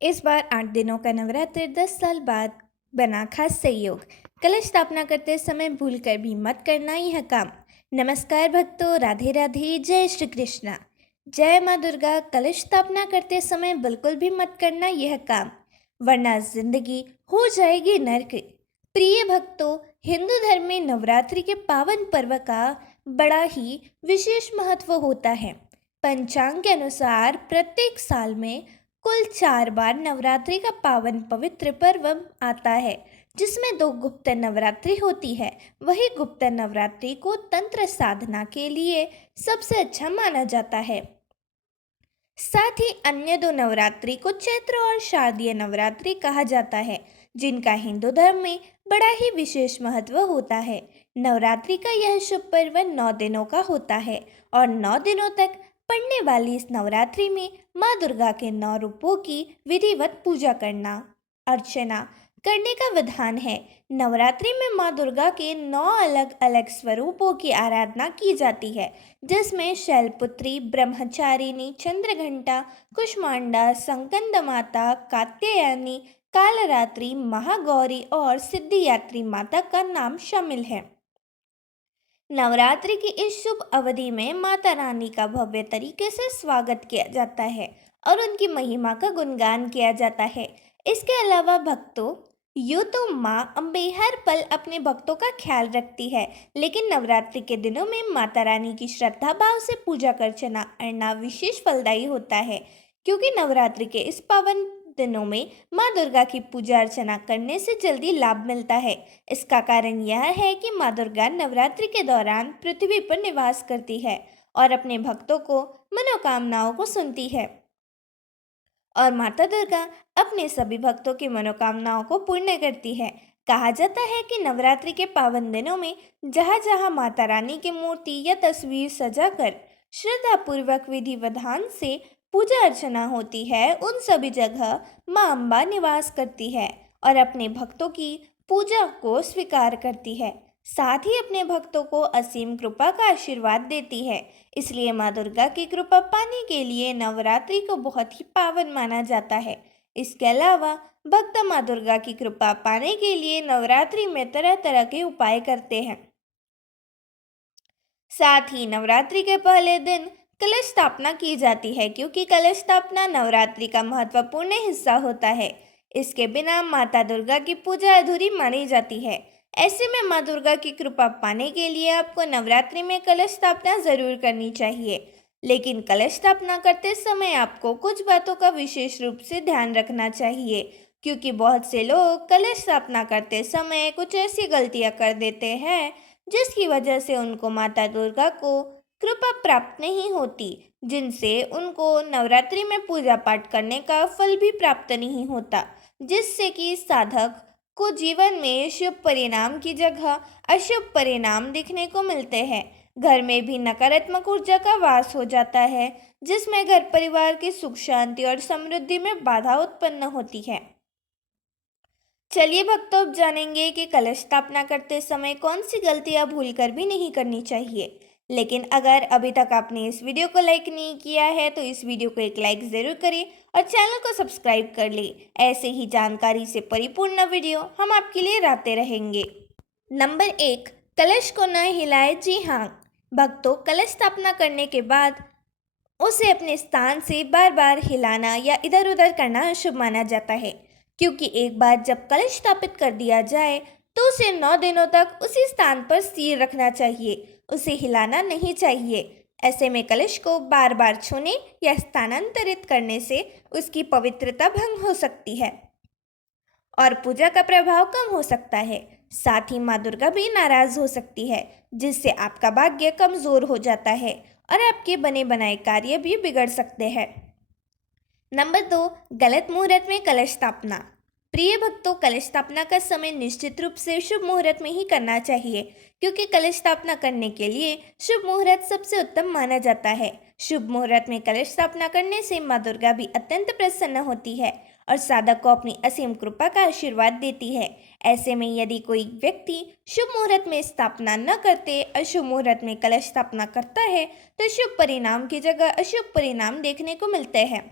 इस बार 8 दिनों का नवरात्र 10 साल बाद बना खास संयोग। कलश स्थापना करते समय भूलकर भी मत करना यह काम। नमस्कार भक्तों, राधे राधे, जय श्री कृष्णा। जय माँ दुर्गा। कलश स्थापना करते समय बिल्कुल भी मत करना यह काम, वरना जिंदगी हो जाएगी नर्क। प्रिय भक्तों, हिंदू धर्म में नवरात्रि के पावन पर्व का बड़ा ही विशेष महत्व होता है। पंचांग के अनुसार प्रत्येक साल में कुल 4 बार नवरात्रि का पावन पवित्र पर्व आता है, जिसमें 2 गुप्त नवरात्रि होती है। वही गुप्त नवरात्रि को तंत्र साधना के लिए सबसे अच्छा माना जाता है। साथ ही अन्य 2 नवरात्रि को चैत्र और शारदीय नवरात्रि कहा जाता है, जिनका हिंदू धर्म में बड़ा ही विशेष महत्व होता है। नवरात्रि का यह शुभ पर्व 9 दिनों का होता है और 9 दिनों तक पड़ने वाली इस नवरात्रि में माँ दुर्गा के 9 रूपों की विधिवत पूजा करना, अर्चना करने का विधान है। नवरात्रि में माँ दुर्गा के 9 अलग अलग स्वरूपों की आराधना की जाती है, जिसमें शैलपुत्री, ब्रह्मचारिणी, चंद्रघंटा, कुष्मांडा, संकंद माता, कात्यायनी, कालरात्रि, महागौरी और सिद्धियात्री माता का नाम शामिल है। नवरात्रि की इस शुभ अवधि में माता रानी का भव्य तरीके से स्वागत किया जाता है और उनकी महिमा का गुणगान किया जाता है। इसके अलावा भक्तों, यूँ तो माँ अम्बे हर पल अपने भक्तों का ख्याल रखती है, लेकिन नवरात्रि के दिनों में माता रानी की श्रद्धा भाव से पूजा अर्चना करना विशेष फलदायी होता है, क्योंकि नवरात्रि के इस पावन दिनों में माँ दुर्गा की पूजा अर्चना करने से जल्दी लाभ मिलता है। इसका कारण यह है कि माँ दुर्गा नवरात्रि के दौरान पृथ्वी पर निवास करती है और अपने भक्तों को मनोकामनाओं को सुनती है, और माता दुर्गा अपने सभी भक्तों की मनोकामनाओं को पूर्ण करती है। कहा जाता है कि नवरात्रि के पावन दिनों में जहाँ जहाँ माता रानी की मूर्ति या तस्वीर सजाकर श्रद्धापूर्वक विधि विधान से पूजा अर्चना होती है, उन सभी जगह माँ अम्बा निवास करती है और अपने भक्तों की पूजा को स्वीकार करती है। साथ ही अपने भक्तों को असीम कृपा का आशीर्वाद देती है। इसलिए माँ दुर्गा की कृपा पाने के लिए नवरात्रि को बहुत ही पावन माना जाता है। इसके अलावा भक्त माँ दुर्गा की कृपा पाने के लिए नवरात्रि में तरह तरह के उपाय करते हैं। साथ ही नवरात्रि के पहले दिन कलश स्थापना की जाती है, क्योंकि कलश स्थापना नवरात्रि का महत्वपूर्ण हिस्सा होता है। इसके बिना माता दुर्गा की पूजा अधूरी मानी जाती है। ऐसे में माँ दुर्गा की कृपा पाने के लिए आपको नवरात्रि में कलश स्थापना जरूर करनी चाहिए। लेकिन कलश स्थापना करते समय आपको कुछ बातों का विशेष रूप से ध्यान रखना चाहिए, क्योंकि बहुत से लोग कलश स्थापना करते समय कुछ ऐसी गलतियां कर देते हैं जिसकी वजह से उनको माता दुर्गा को कृपा प्राप्त नहीं होती, जिनसे उनको नवरात्रि में पूजा पाठ करने का फल भी प्राप्त नहीं होता, जिससे कि साधक को जीवन में शुभ परिणाम की जगह अशुभ परिणाम दिखने को मिलते हैं। घर में भी नकारात्मक ऊर्जा का वास हो जाता है, जिसमें घर परिवार की सुख शांति और समृद्धि में बाधा उत्पन्न होती है। चलिए भक्तों, अब जानेंगे कि कलश स्थापना करते समय कौन सी गलतियां भूलकर भी नहीं करनी चाहिए। लेकिन अगर अभी तक आपने इस वीडियो को लाइक नहीं किया है तो इस वीडियो को एक लाइक ज़रूर करें और चैनल को सब्सक्राइब कर लें। ऐसे ही जानकारी से परिपूर्ण वीडियो हम आपके लिए लाते रहेंगे। नंबर 1, कलश को न हिलाए। जी हाँ भक्तों, कलश स्थापना करने के बाद उसे अपने स्थान से बार बार हिलाना या इधर उधर करना अशुभ माना जाता है, क्योंकि एक बार जब कलश स्थापित कर दिया जाए तो उसे 9 दिनों तक उसी स्थान पर स्थिर रखना चाहिए, उसे हिलाना नहीं चाहिए। ऐसे में कलश को बार बार छूने या स्थानांतरित करने से उसकी पवित्रता भंग हो सकती है और पूजा का प्रभाव कम हो सकता है। साथ ही माँ दुर्गा भी नाराज हो सकती है, जिससे आपका भाग्य कमजोर हो जाता है और आपके बने बनाए कार्य भी बिगड़ सकते हैं। नंबर 2, गलत मुहूर्त में कलश स्थापना। प्रिय भक्तों, कलश स्थापना का समय निश्चित रूप से शुभ मुहूर्त में ही करना चाहिए, क्योंकि कलश स्थापना करने के लिए शुभ मुहूर्त सबसे उत्तम माना जाता है। शुभ मुहूर्त में कलश स्थापना करने से माँ दुर्गा भी अत्यंत प्रसन्न होती है और साधक को अपनी असीम कृपा का आशीर्वाद देती है। ऐसे में यदि कोई व्यक्ति शुभ मुहूर्त में स्थापना न करते अशुभ मुहूर्त में कलश स्थापना करता है तो शुभ परिणाम की जगह अशुभ परिणाम देखने को मिलते हैं।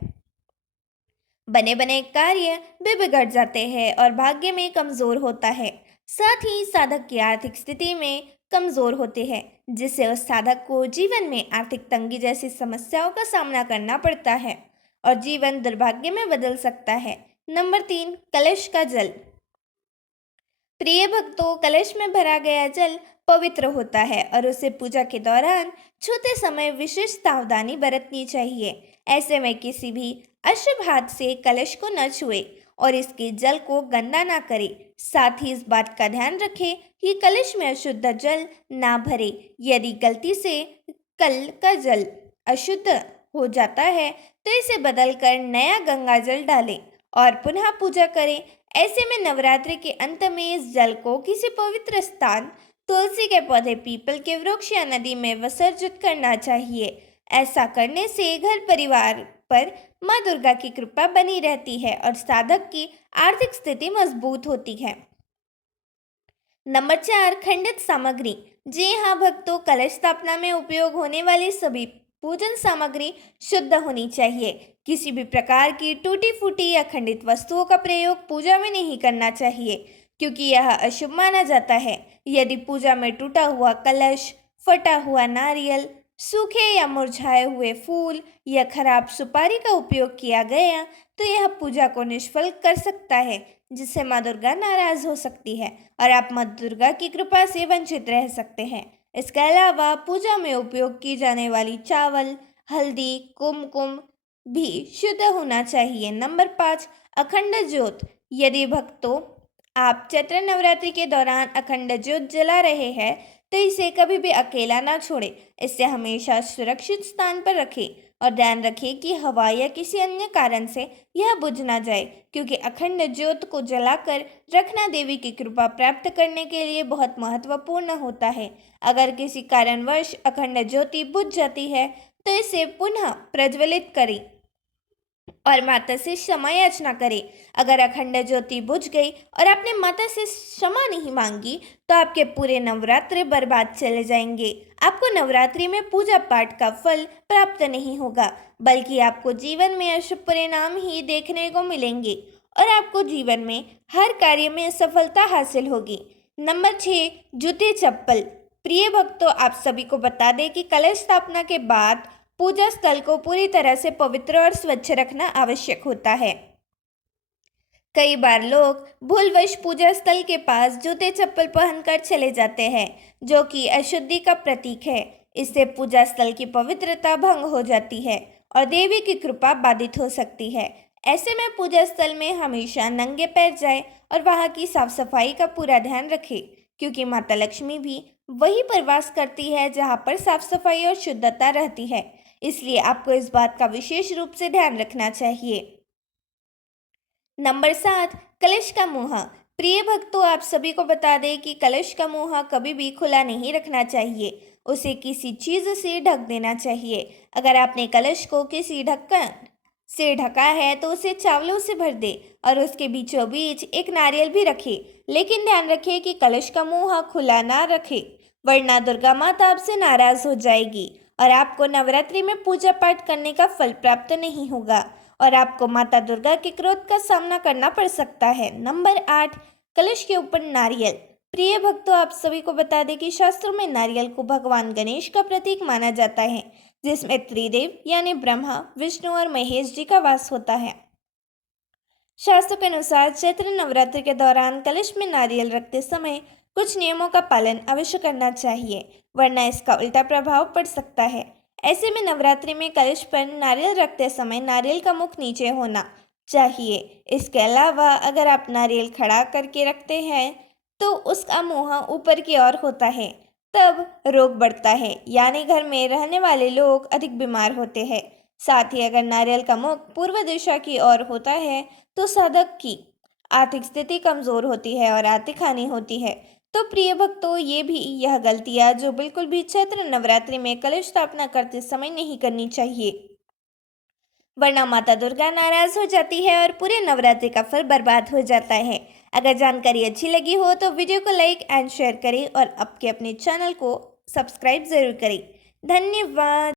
बने बने कार्य भी बिगड़ जाते हैं और भाग्य में कमजोर होता है। साथ ही साधक की आर्थिक स्थिति में कमजोर होते हैं, जिससे उस साधक को जीवन में आर्थिक तंगी जैसी समस्याओं का सामना करना पड़ता है और जीवन दुर्भाग्य में बदल सकता है। नंबर 3, कलश का जल। प्रिय भक्तों, कलश में भरा गया जल पवित्र होता है और उसे पूजा के दौरान छूते समय विशेष सावधानी बरतनी चाहिए। ऐसे में किसी भी अशुभ हाथ से कलश को न छुए और इसके जल को गंदा ना करे। साथ ही इस बात का ध्यान रखें कि कलश में अशुद्ध जल ना भरे। यदि गलती से कल का जल अशुद्ध हो जाता है तो इसे बदलकर नया गंगा जल डालें और पुनः पूजा करें। ऐसे में नवरात्रि के अंत में इस जल को किसी पवित्र स्थान, तुलसी के पौधे, पीपल के वृक्ष या नदी में विसर्जित करना चाहिए। ऐसा करने से घर परिवार पर माँ दुर्गा की कृपा बनी रहती है और साधक की आर्थिक स्थिति मजबूत होती है। नंबर 4, खंडित सामग्री। जी हाँ भक्तों, कलश स्थापना में उपयोग होने वाली सभी पूजन सामग्री शुद्ध होनी चाहिए। किसी भी प्रकार की टूटी फूटी या खंडित वस्तुओं का प्रयोग पूजा में नहीं करना चाहिए, क्योंकि यह अशुभ माना जाता है। यदि पूजा में टूटा हुआ कलश, फटा हुआ नारियल, सूखे या मुरझाए हुए फूल या खराब सुपारी का उपयोग किया गया तो यह पूजा को निष्फल कर सकता है, जिससे माँ दुर्गा नाराज हो सकती है और आप माँ दुर्गा की कृपा से वंचित रह सकते हैं। इसके अलावा पूजा में उपयोग की जाने वाली चावल, हल्दी, कुमकुम भी शुद्ध होना चाहिए। नंबर 5, अखंड ज्योत। यदि भक्तों आप चैत्र नवरात्रि के दौरान अखंड ज्योत जला रहे हैं तो इसे कभी भी अकेला ना छोड़ें। इसे हमेशा सुरक्षित स्थान पर रखें और ध्यान रखें कि हवा या किसी अन्य कारण से यह बुझ ना जाए, क्योंकि अखंड ज्योत को जलाकर रखना देवी की कृपा प्राप्त करने के लिए बहुत महत्वपूर्ण होता है। अगर किसी कारणवश अखंड ज्योति बुझ जाती है तो इसे पुनः प्रज्वलित करें और माता से क्षमा याचना करें। अगर अखंड ज्योति बुझ गई और आपने माता से क्षमा नहीं मांगी तो आपके पूरे नवरात्रि बर्बाद चले जाएंगे। आपको नवरात्रि में पूजा पाठ का फल प्राप्त नहीं होगा, बल्कि आपको जीवन में अशुभ परिणाम ही देखने को मिलेंगे और आपको जीवन में हर कार्य में सफलता हासिल होगी। नंबर 6, जूते चप्पल। प्रिय भक्तों, आप सभी को बता दें कि कलश स्थापना के बाद पूजा स्थल को पूरी तरह से पवित्र और स्वच्छ रखना आवश्यक होता है। कई बार लोग भूलवश पूजा स्थल के पास जूते चप्पल पहनकर चले जाते हैं, जो कि अशुद्धि का प्रतीक है। इससे पूजा स्थल की पवित्रता भंग हो जाती है और देवी की कृपा बाधित हो सकती है। ऐसे में पूजा स्थल में हमेशा नंगे पैर जाए और वहाँ की साफ सफाई का पूरा ध्यान रखें, क्योंकि माता लक्ष्मी भी वही पर वास करती है जहाँ पर साफ सफाई और शुद्धता रहती है। इसलिए आपको इस बात का विशेष रूप से ध्यान रखना चाहिए। नंबर 7, कलश का मुंह। प्रिय भक्तों, आप सभी को बता दें कि कलश का मुंह कभी भी खुला नहीं रखना चाहिए, उसे किसी चीज़ से ढक देना चाहिए। अगर आपने कलश को किसी ढक्कन से ढका है तो उसे चावलों से भर दे और उसके बीचों बीच एक नारियल भी रखे, लेकिन ध्यान रखें कि कलश का मुंह खुला ना रखे, वरना दुर्गा माता आपसे नाराज हो जाएगी और आपको नवरात्रि में पूजा पाठ करने का फल प्राप्त नहीं होगा और आपको माता दुर्गा के क्रोध का सामना करना पड़ सकता है। नंबर 8, कलश के ऊपर नारियल। प्रिय भक्तों, आप सभी को बता दें कि शास्त्रों में नारियल को भगवान गणेश का प्रतीक माना जाता है, जिसमें त्रिदेव यानी ब्रह्मा, विष्णु और महेश जी का वास होता है। शास्त्रों के अनुसार चैत्र नवरात्रि के दौरान कलश में नारियल रखते समय कुछ नियमों का पालन अवश्य करना चाहिए, वरना इसका उल्टा प्रभाव पड़ सकता है। ऐसे में नवरात्रि में कलश पर नारियल रखते समय नारियल का मुख नीचे होना चाहिए। इसके अलावा अगर आप नारियल खड़ा करके रखते हैं तो उसका मुंह ऊपर की ओर होता है, तब रोग बढ़ता है, यानी घर में रहने वाले लोग अधिक बीमार होते हैं। साथ ही अगर नारियल का मुख पूर्व दिशा की ओर होता है तो साधक की आर्थिक स्थिति कमजोर होती है और आर्थिक हानि होती है। तो प्रिय भक्तों, यह गलतियां जो बिल्कुल भी चैत्र नवरात्रि में कलश स्थापना करते समय नहीं करनी चाहिए, वरना माता दुर्गा नाराज हो जाती है और पूरे नवरात्रि का फल बर्बाद हो जाता है। अगर जानकारी अच्छी लगी हो तो वीडियो को लाइक एंड शेयर करें और आपके अपने चैनल को सब्सक्राइब जरूर करें। धन्यवाद।